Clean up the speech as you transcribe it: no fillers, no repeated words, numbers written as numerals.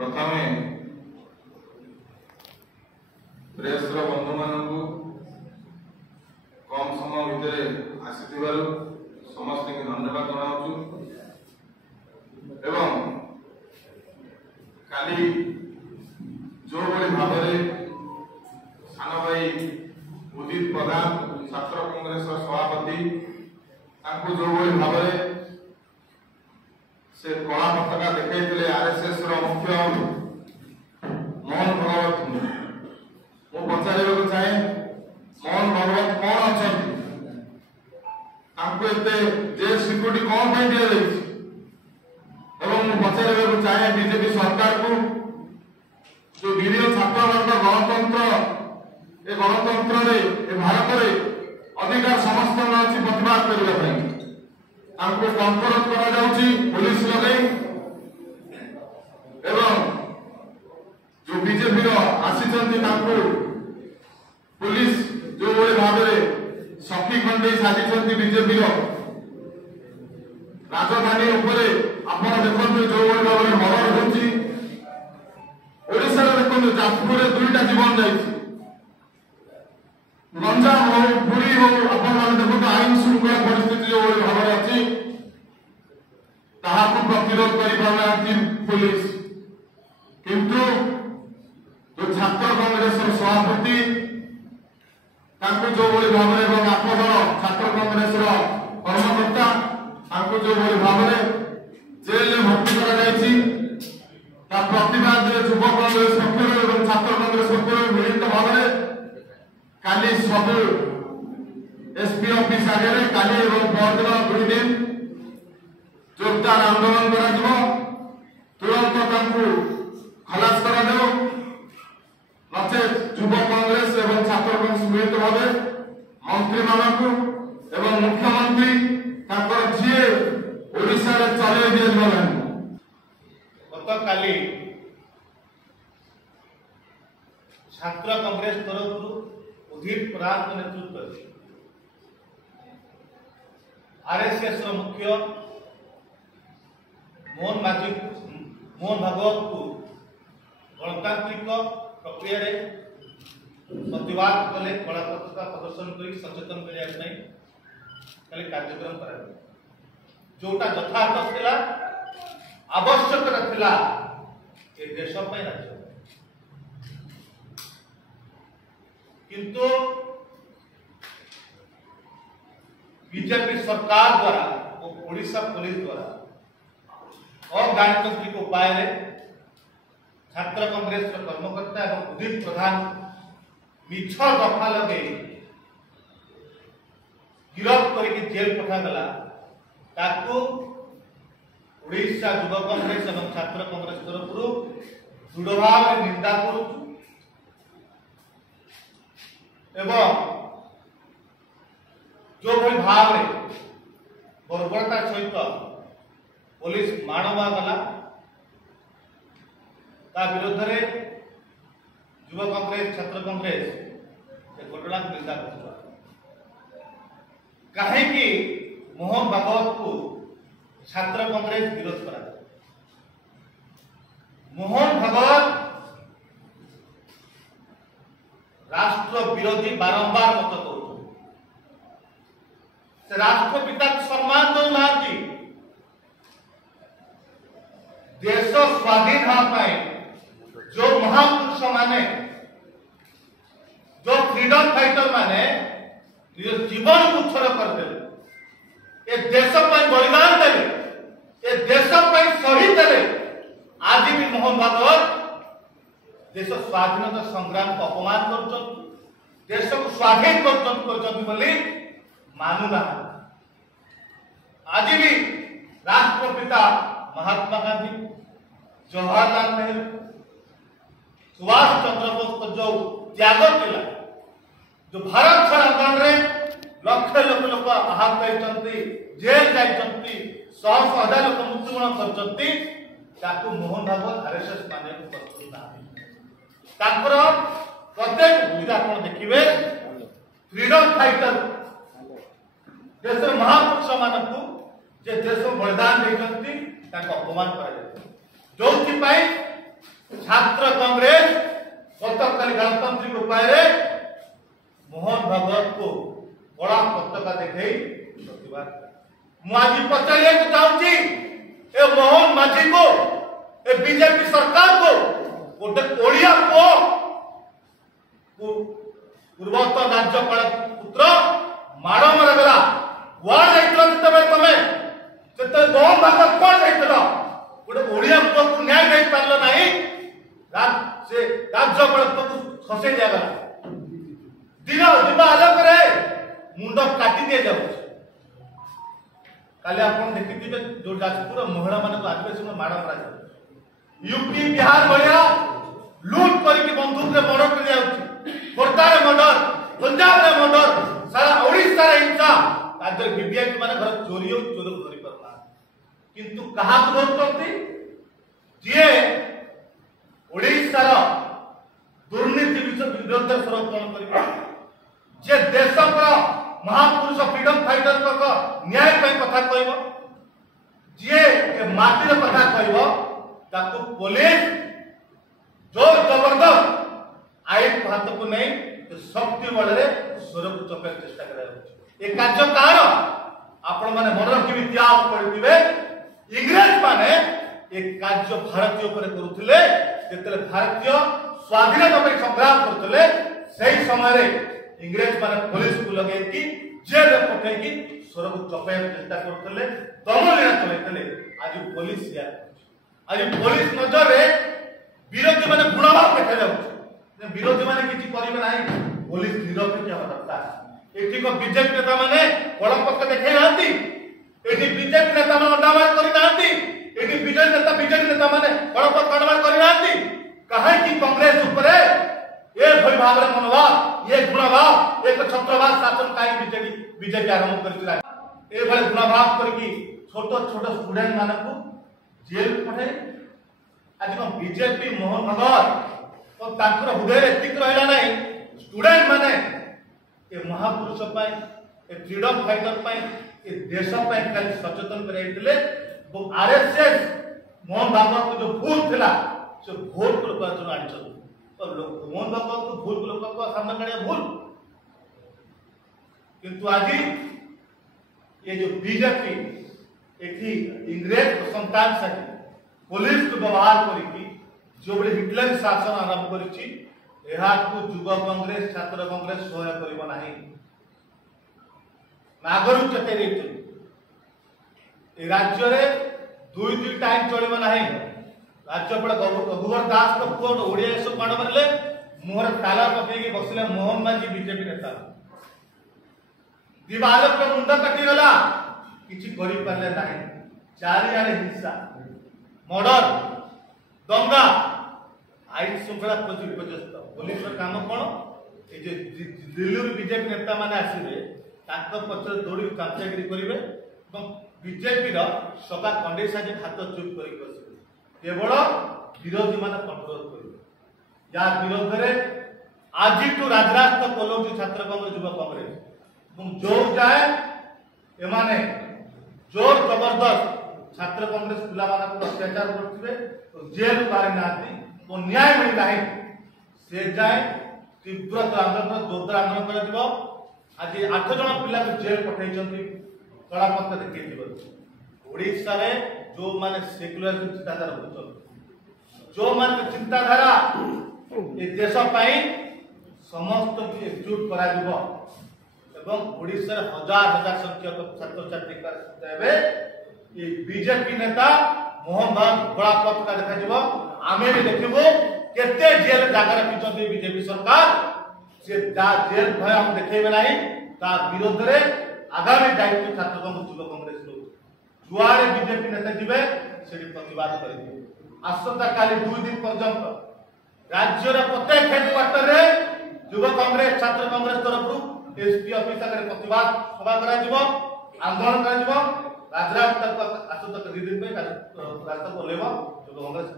प्रथमे प्रेस बंधु मानू कम समय भितर आसी समस्त धन्यवाद जनाऊँ एवं काली जो भाव सान भाई उदित प्रधान छात्र कांग्रेस सभापति जो भाव से कला पताका देखते आरएसएस मुख्य मोहन भगवत मु पचार चाहे मोहन भगवत कौन अच्छा जेल सिक्यूरीटी कौन दि जाए पचार चाहे बीजेपी सरकार को जो निरीह छात्र गणतंत्र ए गणतंत्र भारत में अधिकार समस्त अच्छी प्रतिवाद करने अनुरोध करा पुलिस लगे एवं जो बीजेपी आसी पुलिस जो भाव सखी खंडे साजी बीजेपी राजधानी आप देखते जो भाव में मर्डर होशा देखते जाजपुर दुईटा जीवन जा गंजाम हो पुरी हो आप देखते आईन श्रृंखला परिस्थिति जो भाव अच्छी प्रतिरोध कर पुलिस किंतु जो छात्र कांग्रेस सभापति जो भाव में आपदर छात्र कांग्रेस कर्मकर्ता जो भाव में जेल में भर्ती कर प्रतिवाद युव कांग्रेस पक्ष छात्र कांग्रेस पक्ष मिलित भाव में काली सब एसपी ऑफिस आगे काली परदिन 2 दिन जोरदार आंदोलन करा तुरंत खलास कर नचे युव कांग्रेस एवं छात्र कांग्रेस मिलित भाव मंत्री मानक एवं मुख्यमंत्री जी ओडिशा चल दिगला गत काली छात्र कांग्रेस तरफ उदित प्रधान नेतृत्व आरएसएस मुख्य मोहन भागवत को गणतांत्रिक प्रक्रिया प्रतिवाद कले कला पताका प्रदर्शन कर सचेतन करने कार्यक्रम करा जोटा यथार्थ थिला आवश्यकता थिला ए देश पे राज्य किंतु बीजेपी सरकार द्वारा और ओडिशा पुलिस द्वारा अगणतांत्रिक उपाय छात्र कांग्रेस कर्मकर्ता एवं उदित प्रधान मिछ दफा लगे गिरफ्त करके जेल पठागला ताकू ओडिशा युव कांग्रेस एवं छात्र कांग्रेस तरफ दृढ़ भाव में निंदा करू एवं जो भाई भाव में बर्बरता सहित पुलिस मानवा गला विरोध में युव कांग्रेस छात्र कांग्रेस घटना को निंदा कर कहीं मोहन भागवत को छात्र कांग्रेस विरोध करा मोहन भागवत राष्ट्र विरोधी बारंबार मत कर राष्ट्रपिता सम्मान दौना देश स्वाधीन होने जो महापुरुष माने जो फ्रीडम फाइटर माने जीवन उत्सर्ग करदे देश बलिदान देले देश शहीद देले आज भी मोहन भागवत देश स्वाधीनता संग्राम को अपमान कर देश को स्वाधीन कर मानुना आज भी राष्ट्रपिता महात्मा गांधी जवाहरलाल नेहरू सुभाष चंद्र बोस को जो त्याग थिला जो भारत छाड़ आंदोलन में लक्ष लक्ष लोक आहत होती जेल जाइछंती शह शह हजार लोक मृत्युवरण कर मोहन भागवत आरएसएस माने प्रस्तुत ना प्रत्येक भूमिका आप देखिए फ्रीडम फाइटर देश महापुरुष मानक जे देश बलिदान देते अपमान कर काली गणतांत्रिक उपाय मोहन भागवत को बड़ा पताका देखई प्रतिवाद मुझे पचारे चाहूँगी ए मोहन माझी को ए बीजेपी सरकार को गोटे ओडिया को पूर्वतन राज्यपाल पुत्र माड़ मरागला वार्ड जाइए तमें जिते मोहन भागवत कौन जाइल गोटे ओडिया पुओ को न्याय दे पार ना से राज्यपाल को खसई दिगला दिन दिवा आलोक मुंड काटी दि जाऊ काली आप देखिए जो जाजपुर महिला मान आदिवासी माड़ मरा यूपी बिहार भाया लुट करके बंदूक रे मर्डर कर जाउछि खोर्धा रे मर्डर पंजाब रे मर्डर सारा ओडिशा रे हिंसा राज्य वीवीआईपी माने घर चोरी हो चोर धरि परला किंतु कहा विरोध करती जे ओडिशा रो दुर्नीति विरुद्ध संरक्षण करिबा जे देश पर महापुरुष फ्रीडम फाइटर को न्याय पे कथा कहबो जे माटी रे कथा कहबो ताकू पुलिस जोर जबरदस्त आईन हाथ को नहीं तो शक्ति बल स्वर को चपेट चेष्टा कर कार्य कार आपण मैंने मन रखी इतिहास पढ़िथे इंग्रेज माने एक कार्य भारतीय करुले भारतीय स्वाधीनता पर संग्राम करते सही समय इंग्रेज माने पुलिस को लगे जेल में पठेकी स्वर को चपेट चेष्टा करते दमन चलते आज पुलिस आज पुलिस नजर रे विरोधी माने गुणभाव देखा जाउछ विरोधी माने किछि करिबे नाही पुलिस निरपेक्ष होबा दरकार एठी को बीजेपी नेता माने बड़पक्ष देखै नांती एठी बीजेपी नेता माने अंडामार करि नांती एठी बीजेपी नेता माने बड़पक्ष अंडामार करि नांती कहे कि कांग्रेस ऊपर ए भय भाव रे मनोभाव ये गुणभाव एक छत्रवाद शासन काई बीजेपी आरंभ करथिला ए भय गुणभाव करके छोट छोट स्टूडेंट माने को जेल पठे आज को बीजेपी मोहन भागवत तो ताकर हृदय एतिक रहला नहीं स्टूडेंट माने ए महापुरुष पाई ए फ्रीडम फाइटर पाई ए देश पाई खाली सचेतन कराइतिले वो आरएसएस मोहन भागवत को जो भूल थिला से भूल को लोक जो आनी तो लोक मोहन भागवत को भूल को लोक को सामना करिया भूल किंतु आज ये जो बीजेपी एठी इंग्रेज संतान साथी पुलिस को व्यवहार करी जो बड़े हिटलर शासन आरंभ करी युवा कांग्रेस छात्र कांग्रेस सहयोग करिबो नाही नागरू चेते राज्य रे दुई दुई टाइम चलिबो नाही राज्यपाल रघुवर दास को पुओ ओडिया सब माड़ मारले मुहर ताला पकेगी बसिले मोहन माझी बीजेपी नेता दिवालक को मुंडा कटी गला किछि करि पारले नाही चारिआडे हिंसा मर्डर दंगा आईन श्रृंखला विपर्यस्त पुलिस काम कौन ये दिल्ली बीजेपी नेता माने आसिबे ताको पछरे दौड़ी चामचागिरी करिवे बीजेपी सभा कंडेस आज हाथ चुप कर केवल विरोधी मान कंट्रोल करेंगे या विरोध में आज राजरास्ता कलौची छात्र कांग्रेस युवा कांग्रेस जो जाए एमाने जोर जबरदस्त छात्र कांग्रेस पिला मानक अत्याचार करथिबे तो जेल पारे नाती तो न्याय मिल नाही से जाए तीव्र आंदोलन जोरदार आंदोलन कर दिबो आज 8 जन पिला को जेल पठाइछंती कला पत्र देखै दिबो ओडिसा रे जो माने सेक्युलर चिंताधारा होचो जो माने चिंताधारा ए देश पाई समस्त एकजुट करा दिबो एवं ओडिसा रे हजार हजार संख्यक छात्र छात्री देबे ये बीजेपी नेता मोहन भागवत बड़ा पत्रिका देखा जीव आमे भी देखिबो केते जेल जागा रखिछथि बीजेपी सरकार से जेल भय हम देखेबे नाही ता विरोध रे आगामी दायित्व छात्र युवा कांग्रेस लो जुआरे बीजेपी नेता जिबे सेठी प्रतिवाद करिबे आसंता काली 2 दिन पर्यंत राज्य रे प्रत्येक हेडक्वार्टर रे युवा कांग्रेस छात्र कांग्रेस तरफ एसपी ऑफिस आगे प्रतिवाद सभा करा जीव आंदोलन करा जीव राजरास्ता आसंता 2 दिन पे रास्ता को लेबो युवा कांग्रेस